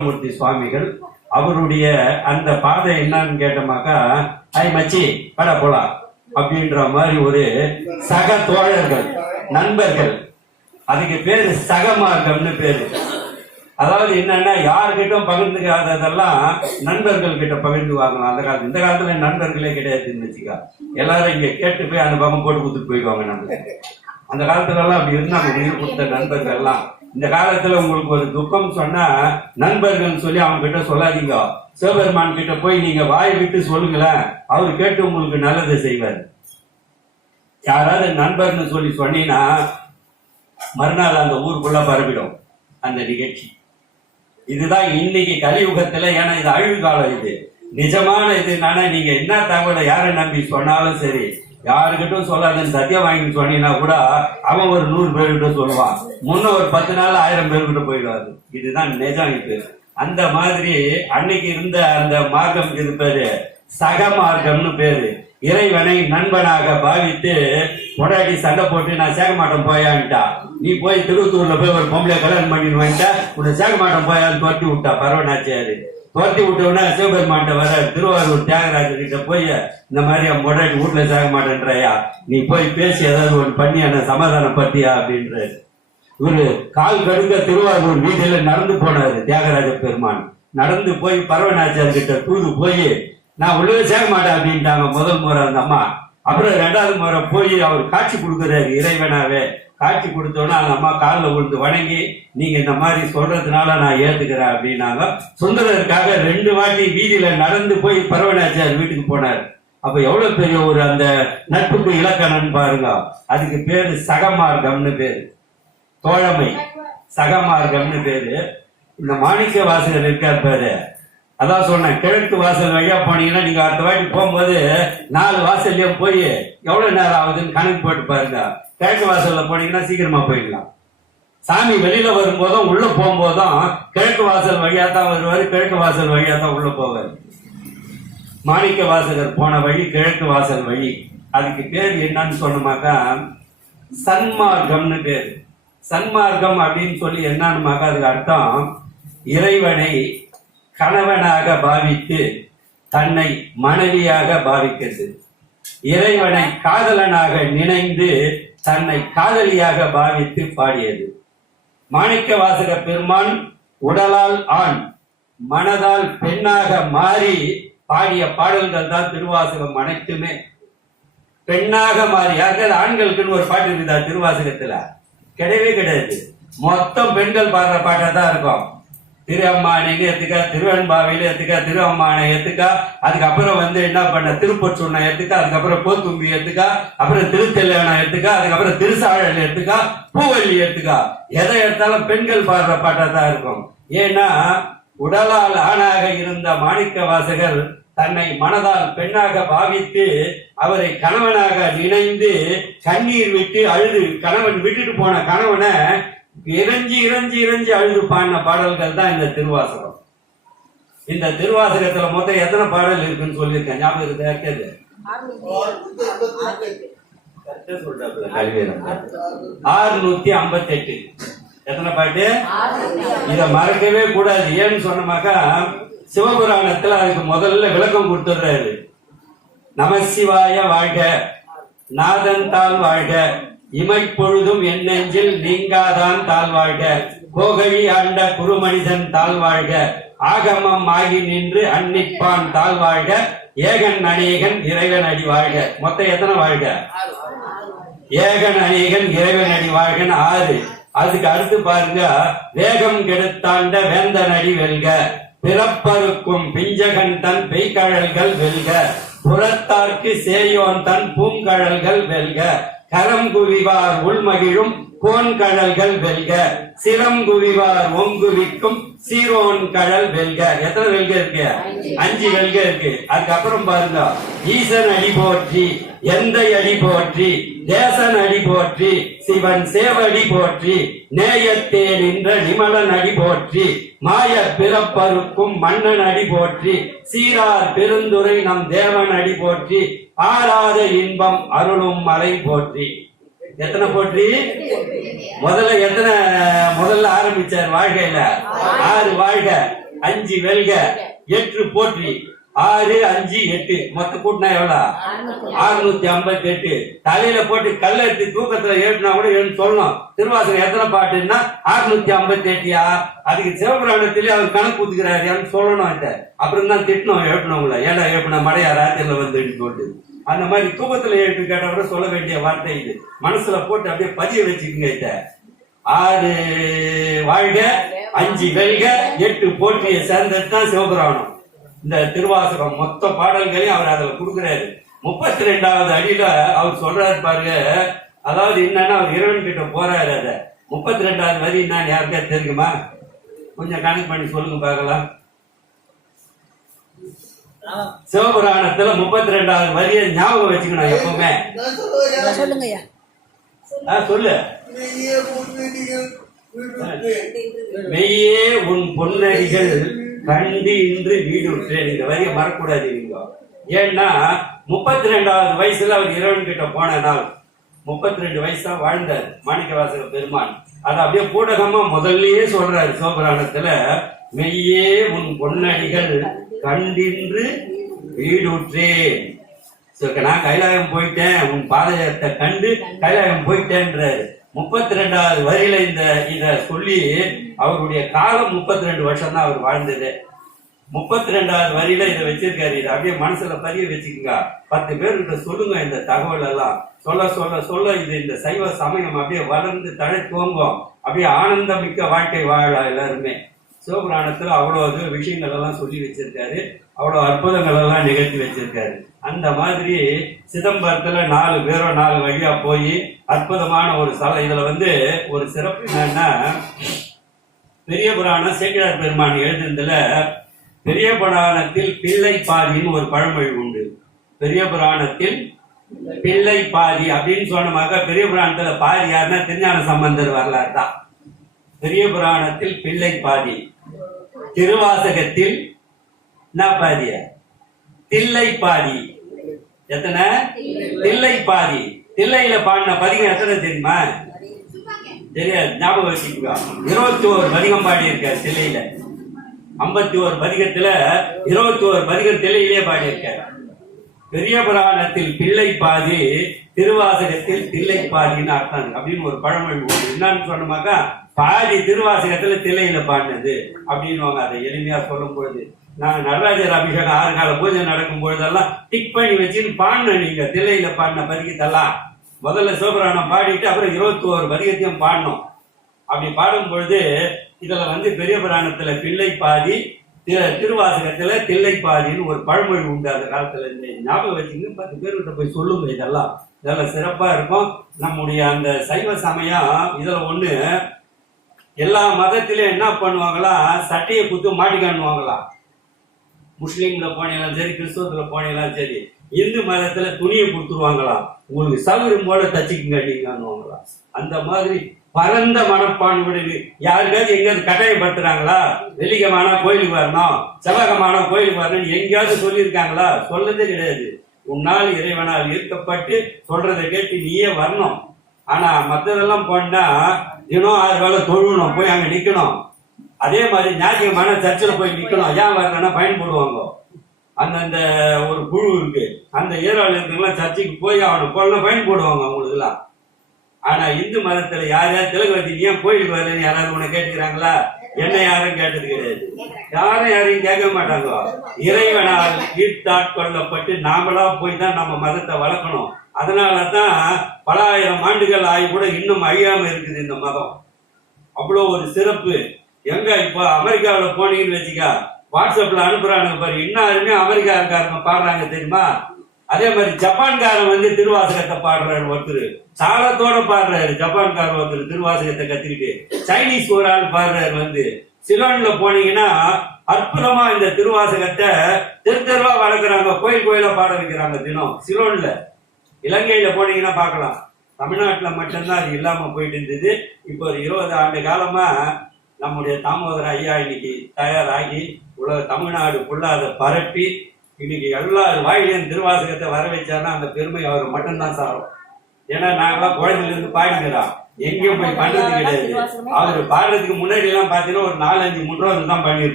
மூர்த்தி சுவாமிகள் அவருடைய அந்த பாதை என்னன்னு கேட்டோமாக்கா ஐ மச்சி பட போலாம் அப்படின்ற மாதிரி ஒரு சக தோழர்கள் நண்பர்கள். அதுக்கு பேரு சகமார்க்கம்னு பேரு. அதாவது என்னன்னா யாருக்கிட்டும் பகிர்ந்துக்காததெல்லாம் நண்பர்கள் கிட்ட பகிர்ந்து வாங்கலாம் அந்த காலத்துல இந்த காலத்துல நண்பர்களே கிடையாதுன்னு வச்சுக்கா. எல்லாரும் இங்க கேட்டு போய் அந்த பக்கம் போட்டு கொடுத்துட்டு போயிடுவாங்க நண்பர்கள் அந்த காலத்துல எல்லாம் அப்படி இருந்தாங்க உயிர் கொடுத்த நண்பர்கள் எல்லாம் இந்த காலத்துல உங்களுக்கு ஒரு துக்கம் சொன்னா நண்பர்கள் சொல்லி அவங்க கிட்ட சொல்லாதீங்க. சிவபெருமான் கிட்ட போய் நீங்க வாய் விட்டு சொல்லுங்களேன். அவர் கேட்டு உங்களுக்கு நல்லதை செய்வார். யாராவது நண்பர்னு சொல்லி சொன்னீங்கன்னா மறுநாள் அந்த ஊருக்குள்ள பரவிடும் அந்த நிகழ்ச்சி. இதுதான் இன்னைக்கு கலியுகத்துல ஏன்னா இது அழிவு காலம் இது. நிஜமான இது என்னன்னா நீங்க என்ன தகவலை யாரை நம்பி சொன்னாலும் சரி யாருக்கிட்டும் சொல்லாதுன்னு சத்தியம் வாங்கி சொன்னீங்கன்னா கூட அவன் ஒரு நூறு பேர்கிட்ட சொல்லுவான். முன்ன ஒரு பத்து நாள் ஆயிரம் பேர்கிட்ட போயிடுவாரு. இதுதான் நிஜம் இது. அந்த மாதிரி அன்னைக்கு இருந்த அந்த மார்க்கம் இது பேரு சக மார்க்கம்னு பேரு. இறைவனை நண்பனாக பாவித்து பொண்டாட்டி சண்டை போட்டு நான் சேர்க்க மாட்டேன் போயான்ட்டா. நீ போய் திருவத்தூர்ல போய் ஒரு பொம்பளை கல்யாணம் பண்ணிட்டு வந்துட்டா உன்னை சேர்க்க மாட்டேன் போயான்னு தோட்டி விட்டா. பரவனாச்சியாரு துரத்தி விட்டவுடனே சிவபெருமான்கிட்ட வர திருவாரூர் தியாகராஜர் கிட்ட போய் இந்த மாதிரி என் பொண்டாட்டி வீட்டுல சேர்க்க மாட்டேன்றாயா? நீ போய் பேசி ஏதாவது ஒன்று பண்ணி என்ன சமாதானம் பத்தியா அப்படின்றாரு. இவரு கால் கடுக்க திருவாரூர் வீதியில நடந்து போனாரு தியாகராஜ பெருமான். நடந்து போய் பரவநாச்சார் கிட்ட தூது போய் நான் உள்ளே சேர மாட்டேன் அப்படின்ட்டாங்க முதல் முறை அந்த அம்மா. அப்புறம் ரெண்டாவது முறை போய் அவர் காட்சி கொடுக்குறாரு இறைவனாவே. காட்சி கொடுத்தோன்னே அந்த அம்மா காலில் விழுந்து வணங்கி நீங்க இந்த மாதிரி சொல்றதுனால நான் ஏத்துக்கிறேன் அப்படின்னாங்க. சுந்தரருக்காக ரெண்டு வாட்டி வீதியில நடந்து போய் பரவநாச்சியார் வீட்டுக்கு போனார். அப்ப எவ்வளவு பெரிய ஒரு அந்த நட்புக்கு இலக்கணம் பாருங்க. அதுக்கு பேரு சகமார்க்கம்னு பேரு. தோழமை. சகமார்க்கம்னு பேரு. இந்த மாணிக்க வாசகர் இருக்கார் பேரு. அதான் சொன்னேன் கிழக்கு வாசல் வழியா போனீங்கன்னா நீங்க அடுத்த வாட்டி போகும்போது நாலு வாசல்லையும் போய் எவ்வளவு நேரம் ஆகுதுன்னு கணக்கு போட்டு பாருங்க. கிழக்கு வாசல்ல போனீங்கன்னா சீக்கிரமா போயிடலாம். சாமி வெளியில வரும்போதும் உள்ள போகும்போதும் கிழக்கு வாசல் வழியா தான் வருவார் கிழக்கு வாசல் வழியா தான் உள்ள போவார். மாணிக்க வாசகர் போன வழி கிழக்கு வாசல் வழி. அதுக்கு பேர் என்னன்னு சொன்னோமாக்கா சன்மார்க்கம்னு பேர். சன்மார்க்கம் அப்படின்னு சொல்லி என்னன்னுமாக்கா அதுக்கு அர்த்தம் இறைவனை கணவனாக பாவித்து தன்னை மனைவியாக பாவிக்கிறது. இறைவனை காதலனாக நினைந்து தன்னை காதலியாக பாவித்து பாடியது. மாணிக்க வாசக பெருமான் உடலால் ஆண் மனதால் பெண்ணாக மாறி பாடிய பாடல்கள் தான் திருவாசகம் அனைத்துமே. பெண்ணாக மாறி யாருக்காவது ஆண்களுக்குன்னு ஒரு பாட்டு இருக்குதா திருவாசகத்துல? கிடையவே கிடையாது. மொத்தம் பெண்கள் பாடுற பாட்டா தான் இருக்கும். திரு அம்மானைன்னு எடுத்துக்க திருவெண்பாவையில எடுத்துக்க திரு அம்மானை அதுக்கப்புறம் வந்து என்ன பண்ண திருப்பொற்றுனை ஏத்துக்க அதுக்கப்புறம் போத்தும்பி ஏத்துக்க அப்புறம் திருத்தெல்லையனை ஏத்துக்க அதுக்கப்புறம் திருசாழல் ஏத்துக்க பூவல்லி ஏத்துக்க. எதை எடுத்தாலும் பெண்கள் பாடுற பாட்டா தான் இருக்கும். ஏன்னா உடலால் ஆணாக இருந்த மாணிக்க வாசகர் தன்னை மனதால் பெண்ணாக பாவித்து அவரை கணவனாக நினைந்து கண்ணீர் விட்டு அழுது கணவன் விட்டுட்டு போன கணவனை இறைஞ்சி இறைஞ்சி இறைஞ்சி அழுது பாடின பாடல்கள் தான் இந்த திருவாசகம். இந்த திருவாசகத்துல மொத்தம் எத்தனை பாடல் இருக்குன்னு சொல்லியிருக்கேன். ஞாபகம் இருக்கு? கேது ஆறுநூத்தி ஐம்பத்தி எட்டு எத்தனை பாட்டு? இத மறக்கவே கூடாது. ஏன்னு சொன்னமாக்கா சிவபுராணத்துல அதுக்கு முதல்ல விளக்கம் கொடுத்துடுறாரு. நமசிவாய வாழ்க நாதன் தாழ் வாழ்க. இமைப்பொழுதும் என் நெஞ்சில் நீங்காதான் தாழ்வாழ்க கோகழி ஆண்ட குருமனிதன் தாழ்வாழ்க ஆகமம் ஆகி நின்று அன்னிப்பான் தாழ்வாழ்க ஏகன் அநேகன் இறைவன் அடி வாழ்க. மொத்தம் எத்தனை வாழ்க? ஏகன் அநேகன் இறைவன் அடி வாழ்கன் ஆறு. அதுக்கு அடுத்து பாருங்க. வேகம் கெடுத்தாண்ட வேந்தன் அடி வெல்க. பிறப்பருக்கும் பிஞ்சகன் தன் பெய்கழல்கள் வெல்க. புறத்தார்க்கு சேயோன் தன் பூங்கழல்கள் வெல்க. கரம் குவிவார் உள்மகிழும் கோன்கழல்கள் வெல்க. சிரம் குவிவார் ஒங்குவிக்கும் சீரோன் கழல் வெல்க. எத்தனை வெல்க இருக்கு? அஞ்சு. வெல்க இருக்கு. அதுக்கப்புறம் பாருங்க. ஈசன் அடி போற்றி எந்த அடி போற்றி தேசன் அடி போற்றி சிவன் சேவடி போற்றி நேயத்தே நின்ற நிமலன் அடி போற்றி மாய பிறப்பருக்கும் மன்னன் அடி போற்றி சீரார் பெருந்துரை நம் தேவன் அடி போற்றி ஆறாத இன்பம் அருளும் மலை போற்றி. எத்தனை போற்றி? முதல்ல எத்தனை முதல்ல ஆரம்பிச்சார் வாழ்க்கையில? ஆறு வாழ்க அஞ்சு வெல்க எட்டு போற்றி. ஆறு அஞ்சு எட்டு. மொத்த கூட்டினா எவ்வளவு அறுநூத்தி ஐம்பத்தி எட்டு. தலையில போட்டு கல்ல எடுத்து தூக்கத்துல ஏற்றினா கூட எழுந்து சொல்லணும். திருவாசகம் எத்தனை பாட்டுன்னா அறுநூத்தி ஐம்பத்தி எட்டியா அதுக்கு சிவபுராணத்திலே அவர் கணக்கு ஊத்துக்கிறாரு சொல்லணும் அந்த அப்புறம் தான் திட்டணும் எழுப்பினவங்கள ஏடா எழுப்பின மடையா ராத்திரில வந்து சொல்லிட்டு. அந்த மாதிரி தூக்கத்துல எழுப்பி கேட்டா கூட சொல்ல வேண்டிய வார்த்தை இது. மனசுல போட்டு அப்படியே பதிய வச்சுக்கோங்க இத. ஆறு வாழ்க அஞ்சு வெல்க எட்டு போற்றிய சேர்ந்தது தான் சிவபுராணம். இந்த திருவாசகம் மொத்த பாடல்களையும் அவர் அதுல கொடுக்குறாரு. முப்பத்தி ரெண்டாவது அடியில அவர் சொல்றாரு பாருங்க. அதாவது என்னன்னா அவர் இறைவன் கிட்ட போறாரு அத. முப்பத்தி ரெண்டாவது வரி நான் யாருக்கா தெரியுமா? கொஞ்சம் கணக்கு பண்ணி சொல்லுங்க பார்க்கலாம். சிவபுராணத்துல முப்பத்தி ரெண்டாவது வரியை ஞாபகம் வச்சுக்கணும் எப்பவுமே. ஆ, சொல்லு. மெய்யே உன் பொன்னடிகள் கண்டு இன்று வீடுற்றேன் இந்த வரியை மறக்கூடாது நீங்க ஏன்னா முப்பத்தி ரெண்டாவது வயசுல அவர் இறைவன் கிட்ட போன நாள் முப்பத்தி ரெண்டு வயசு தான் வாழ்ந்தார் மாணிக்கவாசக பெருமான். அது அப்படியே பூடகமா முதல்லயே சொல்றாரு சிவபுராணத்துல மெய்யே உன் பொன்னடிகள் கண்டின்று வீடுற்றேன் நான் கைலாயம் போயிட்டேன் உன் பாதயத்தை கண்டு கைலாயம் போயிட்டேன்றாரு. முப்பத்தி ரெண்டாவது வரியில இந்த இத சொல்லி அவருடைய காலம் முப்பத்தி ரெண்டு வருஷம் தான் அவர் வாழ்ந்தது. முப்பத்தி ரெண்டாவது வரியில இதை வச்சிருக்காரு. இதை அப்படியே மனசுல பதிய வச்சுக்கோங்க. பத்து பேர்கிட்ட சொல்லுங்க இந்த தகவல் எல்லாம் சொல்ல சொல்ல சொல்ல இது இந்த சைவ சமயம் அப்படியே வளர்ந்து தழை துவங்கும். அப்படியே ஆனந்தமிக்க வாழ்க்கை வாழ எல்லாருமே. சிவபுராணத்துல அவ்வளவு விஷயங்கள் எல்லாம் சொல்லி வச்சிருக்காரு. அவ்வளவு அற்புதங்கள் எல்லாம் நிகழ்த்தி வச்சிருக்காரு. அந்த மாதிரி சிதம்பரத்துல நாலு பேரோ நாலு வழியா போய் அற்புதமான ஒரு சல. இதுல வந்து ஒரு சிறப்பு என்னன்னா பெரிய புராணம் சேக்கிழார் பெருமான் எழுதுனதுல பெரிய புராணத்தில் பிள்ளை பாதின்னு ஒரு பழமொழி உண்டு. பெரிய புராணத்தில் பிள்ளை பாதி அப்படின்னு சொன்னமாக பெரிய புராணத்துல பாதி யாருன்னா திருஞான சம்பந்தர் வரலாறு தான். பெரிய புராணத்தில் பிள்ளை பாதி. திருவாசகத்தில் என்ன பாதியா? தில்லை பாதி எத்தனை? தில்லை பாதி தில்லையில பாடின பதிகம் எத்தனை தெரியுமா? தெரியாது. ஞாபகம் வச்சுக்கோ இருபத்தி ஒரு பதிகம் பாடி இருக்காரு தில்லையில. ஐம்பத்தி ஒரு பதிகத்துல இருபத்தி ஒரு பதிகம் தில்லையிலே பாடி இருக்காரு பெரிய புராணத்தில் பிள்ளை பாதி திருவாசகத்தில் தில்லை பாதின்னு அர்த்தம். அப்படின்னு ஒரு பழமொழி உண்டு. என்னன்னு சொன்னோமாக்கா பாதி திருவாசகத்துல தில்லையில பாடினது. அப்படின்னு அதை எளிமையா சொல்லும் பொழுது. நான் நடராஜர் அபிஷேகம் ஆறு கால பூஜை நடக்கும் பொழுதெல்லாம் டிக் பண்ணி வச்சுன்னு பாடின நீங்க. தில்லையில பாடின பதிகத்தெல்லாம். முதல்ல சிவபுராணம் பாடிட்டு அப்புறம் இருபத்தி ஒரு பதிகத்தையும் பாடணும் அப்படி பாடும் பொழுது இதுல வந்து பெரிய புராணத்துல பிள்ளை பாதி திருவாசகத்துல தில்லை பாதின்னு ஒரு பழமொழி உண்டு அந்த காலத்துல. இருந்து ஞாபகம் வச்சுங்க பத்து பேர்கிட்ட போய் சொல்லுங்க இதெல்லாம். இதெல்லாம் சிறப்பா இருக்கும். நம்முடைய அந்த சைவ சமயம் இதுல ஒண்ணு எல்லா மதத்திலும் என்ன பண்ணுவாங்களா? சட்டையை குத்து மாட்டிக்கானுவாங்களாம் முஸ்லீம்ல போனீங்களாம் சரி கிறிஸ்தவத்துல போனீங்களாம் சரி இந்து மதத்துல துணியை கொடுத்துருவாங்களாம். உங்களுக்கு சௌகரியம் போல தச்சுக்குங்க அப்படிங்கிறாங்களாம் அந்த மாதிரி பரந்த மனப்பான்மையுடைய யாருக்காவது எங்கேயாவது கட்டாயப்படுத்துறாங்களா? வெள்ளிக்கமான கோயிலுக்கு வரணும் செவ்வகமான கோயிலுக்கு வரணும் எங்கேயாவது சொல்லியிருக்காங்களா? சொல்லதே கிடையாது. உன்னால் இறைவனால் ஈர்க்கப்பட்டு சொல்றதை கேட்டு நீயே வரணும். ஆனா மற்றதெல்லாம் போனா தினம் ஆறு வேலை தொழுவணும் போய் அங்க நிக்கணும். அதே மாதிரி ஞாயிற்றுக்கிழமை சர்ச்சில் போய் நிற்கணும் ஏன் வரலன்னா பயன் போடுவாங்க. அந்தந்த ஒரு குழு இருக்கு. அந்த ஏரியாவில் இருக்கிறவங்களாம் சர்ச்சுக்கு போய் அவனை போல பயன் போடுவாங்க அவங்களுக்குலாம் ஆனா இந்து மதத்துல யார் யார் திலகு வச்சு ஏன் கோயிலுக்கு வரலன்னு யாராவது உன்னை கேட்டுக்கிறாங்களா? என்ன யாரும் கேட்டது கிடையாது. யாரும் யாரையும் கேட்க மாட்டாங்க. இறைவனால் ஈர்த்தாட்கொள்ளப்பட்டு நாமளா போய் தான் நம்ம மதத்தை வளர்க்கணும். அதனால தான் பல ஆயிரம் ஆண்டுகள் ஆகி கூட இன்னும் அழியாம இருக்குது இந்த மதம். அவ்வளோ ஒரு சிறப்பு. எங்க இப்போ அமெரிக்காவில் போனீங்கன்னு வச்சுக்கா வாட்ஸ்அப்ல அனுப்புறானுங்க பாரு. இன்னாருமே அமெரிக்காக்காரங்க பாடுறாங்க தெரியுமா? அதே மாதிரி ஜப்பான்காரன் வந்து திருவாசகத்தை பாடுறாரு ஒருத்தர். சாலத்தோட பாடுறாரு ஜப்பான்காரன் ஒருத்தர் திருவாசகத்தை கத்திக்கிட்டு. சைனீஸ் ஒரு ஆள் பாடுறாரு வந்து. சிலோன்ல போனீங்கன்னா அற்புதமா இந்த திருவாசகத்தை தெரு தெருவா வளர்க்குறாங்க கோயில் கோயில பாட வைக்கிறாங்க தினம் சிலோன்ல. இலங்கையில போனீங்கன்னா பார்க்கலாம். தமிழ்நாட்டுல மட்டும்தான் அது இல்லாம போயிட்டு இருந்தது. இப்போ ஒரு இருபது ஆண்டு காலமா நம்முடைய தாமோதர ஐயா இன்னைக்கு தயாராகி உலக தமிழ்நாடு ஃபுல்லா அதை பரப்பி இன்னைக்கு எல்லா வாயிலையும் திருவாசகத்தை வர வச்சாருன்னா அந்த பெருமை அவர் மட்டும்தான் சாரும். ஏன்னா நாங்களாம் குழந்தையில இருந்து பாடிக்கிறோம் எங்கேயும் போய் பண்றது கிடையாது. அவர் பாடுறதுக்கு முன்னாடி எல்லாம் பாத்தீங்கன்னா ஒரு நாலஞ்சு முன்னோர்கள் தான் பண்ணியிருக்கோம்